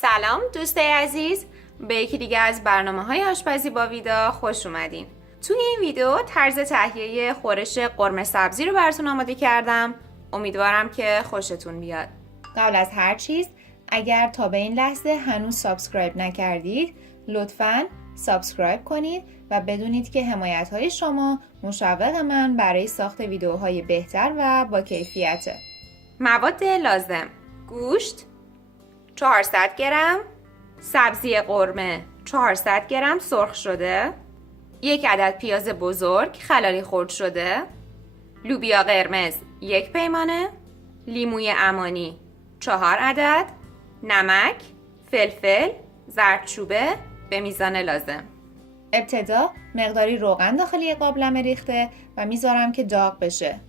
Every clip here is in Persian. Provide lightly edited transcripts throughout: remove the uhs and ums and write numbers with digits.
سلام دوستای عزیز، به یکی دیگه از برنامه‌های آشپزی با ویدا خوش اومدین. توی این ویدیو طرز تهیه خورش قرمه سبزی رو براتون آماده کردم. امیدوارم که خوشتون بیاد. قبل از هر چیز اگر تا به این لحظه هنوز سابسکرایب نکردید لطفاً سابسکرایب کنید و بدونید که حمایت‌های شما مشوق من برای ساخت ویدیوهای بهتر و با کیفیته. مواد لازم: گوشت 400 گرم، سبزی قرمه 400 گرم سرخ شده، 1 عدد پیاز بزرگ خلالی خرد شده، لوبیا قرمز 1 پیمانه، لیموی عمانی 4 عدد، نمک، فلفل، زردچوبه به میزان لازم. ابتدا مقداری روغن داخل یک قابلمه ریخته و میذارم که داغ بشه.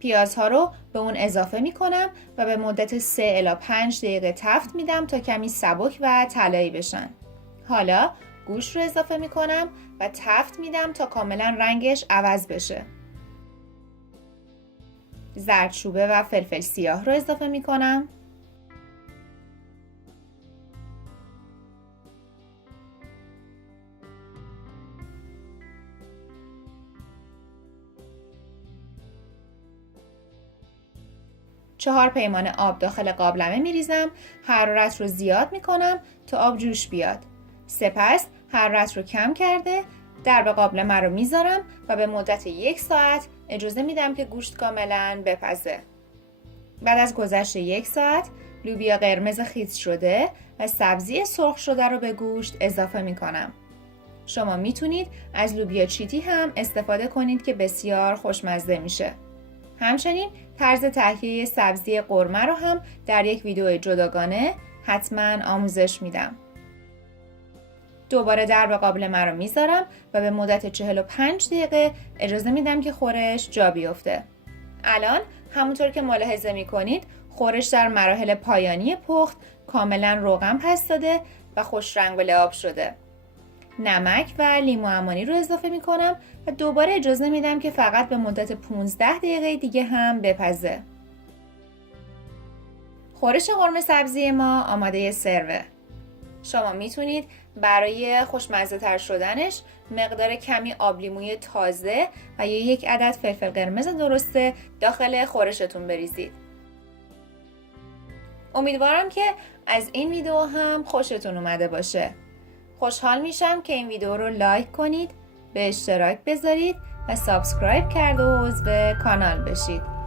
پیازها رو به اون اضافه میکنم و به مدت 3 الی 5 دقیقه تفت میدم تا کمی سبک و طلایی بشن. حالا گوشت رو اضافه میکنم و تفت میدم تا کاملا رنگش عوض بشه. زردچوبه و فلفل سیاه رو اضافه میکنم. چهار پیمانه آب داخل قابلمه میریزم. حرارت رو زیاد میکنم تا آب جوش بیاد. سپس حرارت رو کم کرده درب قابلمه رو میذارم و به مدت 1 ساعت اجازه میدم که گوشت کاملا بپزه. بعد از گذشت 1 ساعت لوبیا قرمز خیس شده و سبزی سرخ شده رو به گوشت اضافه میکنم. شما میتونید از لوبیا چیتی هم استفاده کنید که بسیار خوشمزه میشه. همچنین طرز تهیه سبزی قرمه رو هم در یک ویدیو جداگانه حتما آموزش میدم. دوباره درب قابلمه رو میذارم و به مدت 45 دقیقه اجازه میدم که خورش جا بیفته. الان همونطور که ملاحظه میکنید خورش در مراحل پایانی پخت کاملا روغن پس داده و خوش رنگ و لعاب شده. نمک و لیمو عمانی رو اضافه میکنم و دوباره اجازه میدم که فقط به مدت 15 دقیقه دیگه هم بپزه. خورش قرمه سبزی ما آماده سروه. شما میتونید برای خوشمزه تر شدنش مقدار کمی آب لیموی تازه و یا 1 عدد فلفل قرمز درسته داخل خورشتون بریزید. امیدوارم که از این ویدیو هم خوشتون اومده باشه. خوشحال میشم که این ویدیو رو لایک کنید، به اشتراک بذارید و سابسکرایب کرده و عضو کانال بشید.